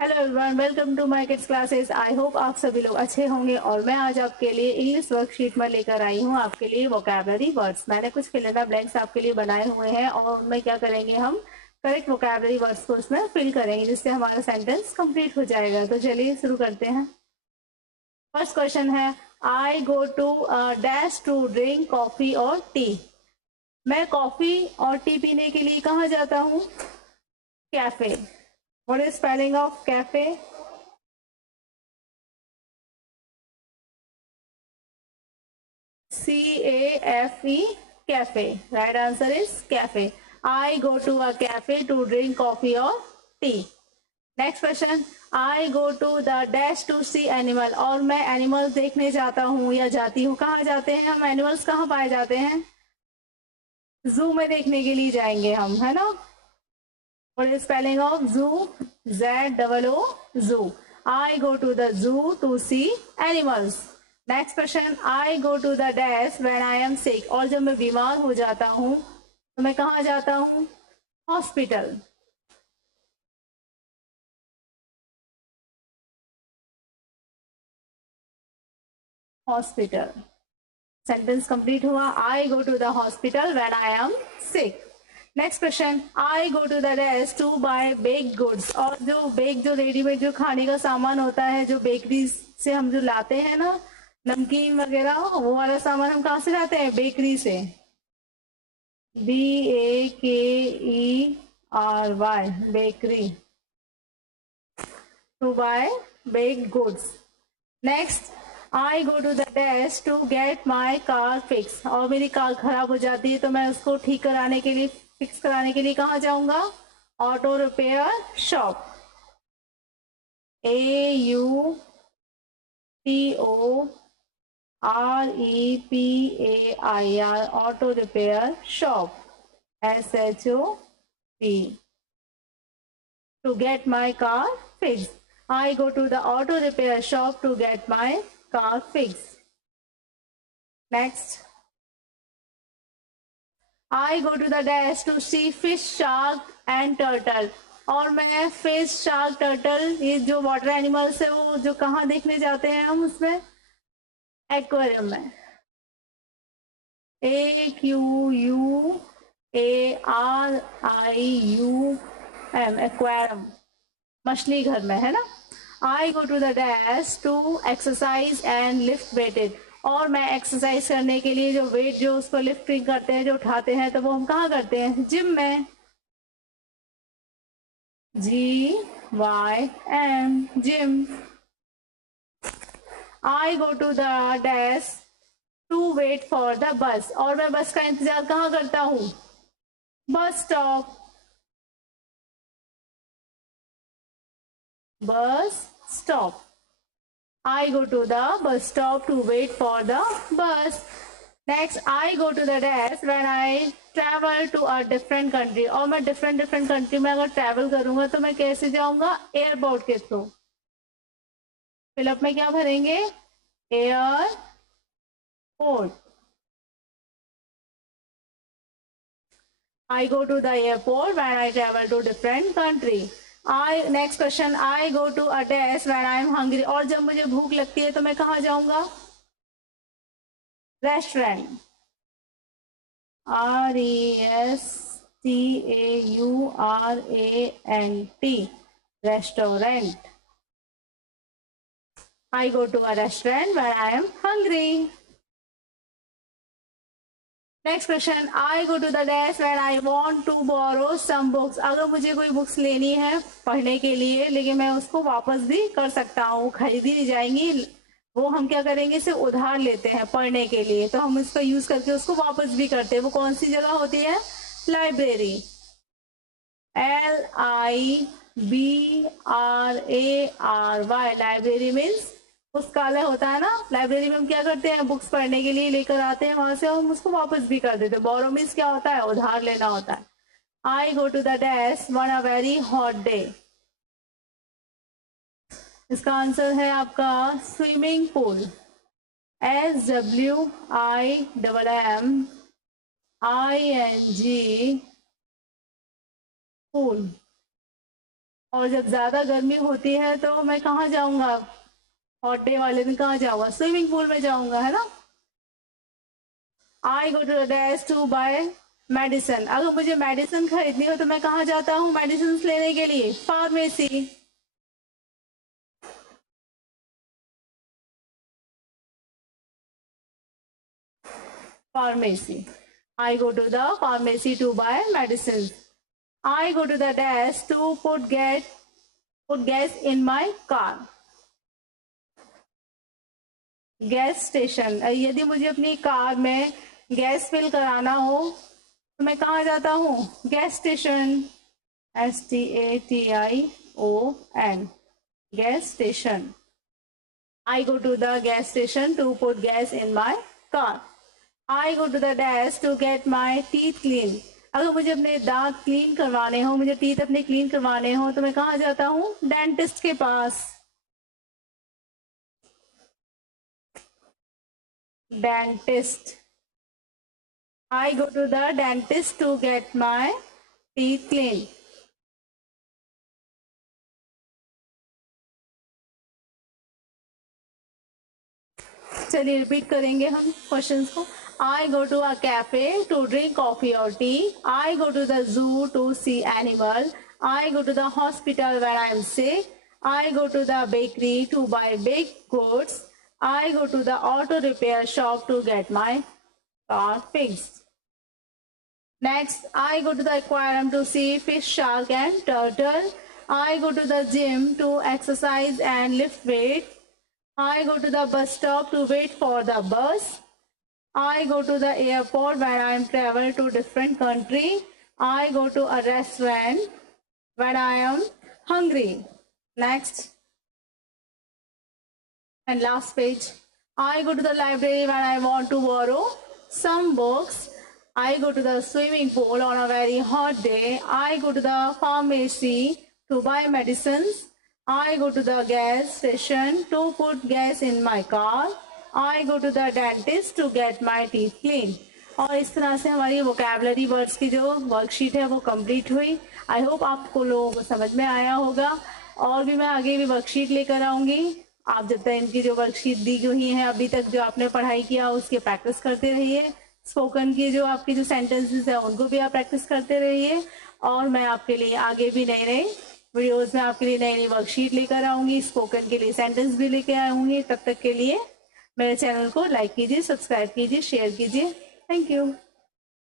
Hello everyone, welcome to my kids classes. I hope आप सभी लोग अच्छे होंगे और मैं आज आपके लिए इंग्लिश वर्कशीट में लेकर आई हूँ आपके लिए वोकैबुलरी वर्ड्स। मैंने कुछ फिल इन द ब्लैंक्स आपके लिए बनाए हुए हैं और उनमें क्या करेंगे, हम करेक्ट वोकैबुलरी वर्ड्स को उसमें फिल करेंगे जिससे हमारा सेंटेंस कंप्लीट हो जाएगा। तो चलिए शुरू करते हैं। फर्स्ट क्वेश्चन है, I go to dash to drink coffee और टी। मैं कॉफी और टी पीने के लिए कहाँ जाता हूँ? Cafe. What is spelling of cafe? CAFE, cafe. Right answer is cafe. I go to a cafe to drink coffee or tea. Next question, I go to the dash to see animal. और मैं animals देखने जाता हूँ या जाती हूँ। कहाँ जाते हैं हम? एनिमल्स कहाँ पाए जाते हैं? जू में देखने के लिए जाएंगे हम, है ना। What is spelling of zoo? ZOO, zoo. I go to the zoo to see animals. Next question, I go to the dash when I am sick. और जब मैं बीमार हो जाता हूँ तो मैं कहाँ जाता हूँ? हॉस्पिटल। हॉस्पिटल। सेंटेंस कंप्लीट हुआ। I go to the hospital when I am sick. Next question, I go to the dash to buy bake goods. और जो रेडीमेड जो खाने का सामान होता है, जो बेकरी से हम जो लाते हैं ना, नमकीन वगैरह, वो वाला सामान हम कहाँ से लाते हैं? बेकरी से। BAKERY, bakery. To buy bake goods. Next, I go to the dash to get my car fix. और मेरी कार खराब हो जाती है तो मैं उसको ठीक कराने के लिए, फिक्स कराने के लिए कहाँ जाऊंगा? Auto repair shop. AUTOREPAIR, auto repair shop. SHOP, to get my car fixed. I go to the auto repair shop to get my car fixed. Next, I go to the dash to see fish, shark and turtle. और मैं fish, shark, turtle, ये जो water animals है वो जो कहाँ देखने जाते हैं हम? उसमें एक्वेरियम में। AQUARIUM, एक्वेरियम, मछली घर में, है ना। I go to the dash to exercise and lift weighted. और मैं एक्सरसाइज करने के लिए जो वेट जो उसको लिफ्टिंग करते हैं, जो उठाते हैं, तो वो हम कहाँ करते हैं? जिम में। GYM, gym. I go to the dash to wait for the bus. और मैं बस का इंतजार कहाँ करता हूँ? Bus stop. Bus stop. I go to the bus stop to wait for the bus. Next, I go to the dash when I travel to a different country. और मैं different country में अगर travel करूंगा तो मैं कैसे जाऊंगा? Airport के थ्रू। फिलअप में क्या भरेंगे? Airport. I go to the airport when I travel to different country. Next question, I go to a dash when I am hungry. और जब मुझे भूख लगती है तो मैं कहाँ जाऊंगा? Restaurant. RESTAURANT, restaurant. I go to a restaurant when I am hungry. Next question, I go to the dash when I want to borrow some books. अगर मुझे कोई बुक्स लेनी है पढ़ने के लिए, लेकिन मैं उसको वापस भी कर सकता हूँ, खरीदी नहीं जाएंगी, वो हम क्या करेंगे? इसे उधार लेते हैं पढ़ने के लिए, तो हम इसका यूज करके उसको वापस भी करते हैं। वो कौन सी जगह होती है? लाइब्रेरी। LIBRARY, लाइब्रेरी मीन्स पुस्तकालय होता है ना। लाइब्रेरी में हम क्या करते हैं? बुक्स पढ़ने के लिए लेकर आते हैं वहां से, हम उसको वापस भी कर देते हैं। बोरो मीन्स क्या होता है? उधार लेना होता है। I go to the dash on a very hot day. इसका आंसर है आपका स्विमिंग पूल। SWIMMING, pool. और जब ज्यादा गर्मी होती है तो मैं कहाँ जाऊंगा, हॉट डे वाले दिन कहाँ जाऊंगा, स्विमिंग पूल में जाऊंगा, है ना। I go to the dash to buy medicine, अगर मुझे मेडिसिन खरीदनी हो तो मैं कहाँ जाता हूँ मेडिसिन लेने के लिए, pharmacy. Pharmacy. I go to the pharmacy to buy medicines. I go to the dash to put gas in my car. Gas station, यदि मुझे अपनी कार में गैस फिल कराना हो तो मैं कहाँ जाता हूँ, gas station. STATION, gas station. I go to the gas station to put gas in my car. I go to the dash to get my teeth clean. अगर मुझे अपने दांत क्लीन करवाने हो, मुझे टीथ अपने क्लीन करवाने हो तो मैं कहाँ जाता हूँ, डेंटिस्ट के पास। Dentist, I go to the dentist to get my teeth clean. चलिए रिपीट करेंगे हम क्वेश्चंस को। I go to a cafe to drink coffee or tea. I go to the zoo to see animal. I go to the hospital when I am sick. I go to the bakery to buy baked goods. I go to the auto repair shop to get my car fixed. Next, I go to the aquarium to see fish, shark and turtle. I go to the gym to exercise and lift weight. I go to the bus stop to wait for the bus. I go to the airport when I am travel to different country. I go to a restaurant when I am hungry. Next and last page. I go to the library when I want to borrow some books. I go to the swimming pool on a very hot day. I go to the pharmacy to buy medicines. I go to the gas station to put gas in my car. I go to the dentist to get my teeth clean. और इस तरह से हमारी vocabulary words की जो worksheet है वो complete हुई। आई होप आपको लोगों को समझ में आया होगा। और भी मैं आगे भी वर्कशीट लेकर आऊंगी। आप जब तक इनकी जो वर्कशीट दी हुई है अभी तक जो आपने पढ़ाई किया उसकी प्रैक्टिस करते रहिए। स्पोकन की जो आपकी जो सेंटेंसेस है उनको भी आप प्रैक्टिस करते रहिए। और मैं आपके लिए आगे भी नए नए वीडियोस में आपके लिए नई नई वर्कशीट लेकर आऊंगी, स्पोकन के लिए सेंटेंस भी लेकर आऊंगी। तब तक के लिए मेरे चैनल को लाइक कीजिए, सब्सक्राइब कीजिए, शेयर कीजिए। Thank you.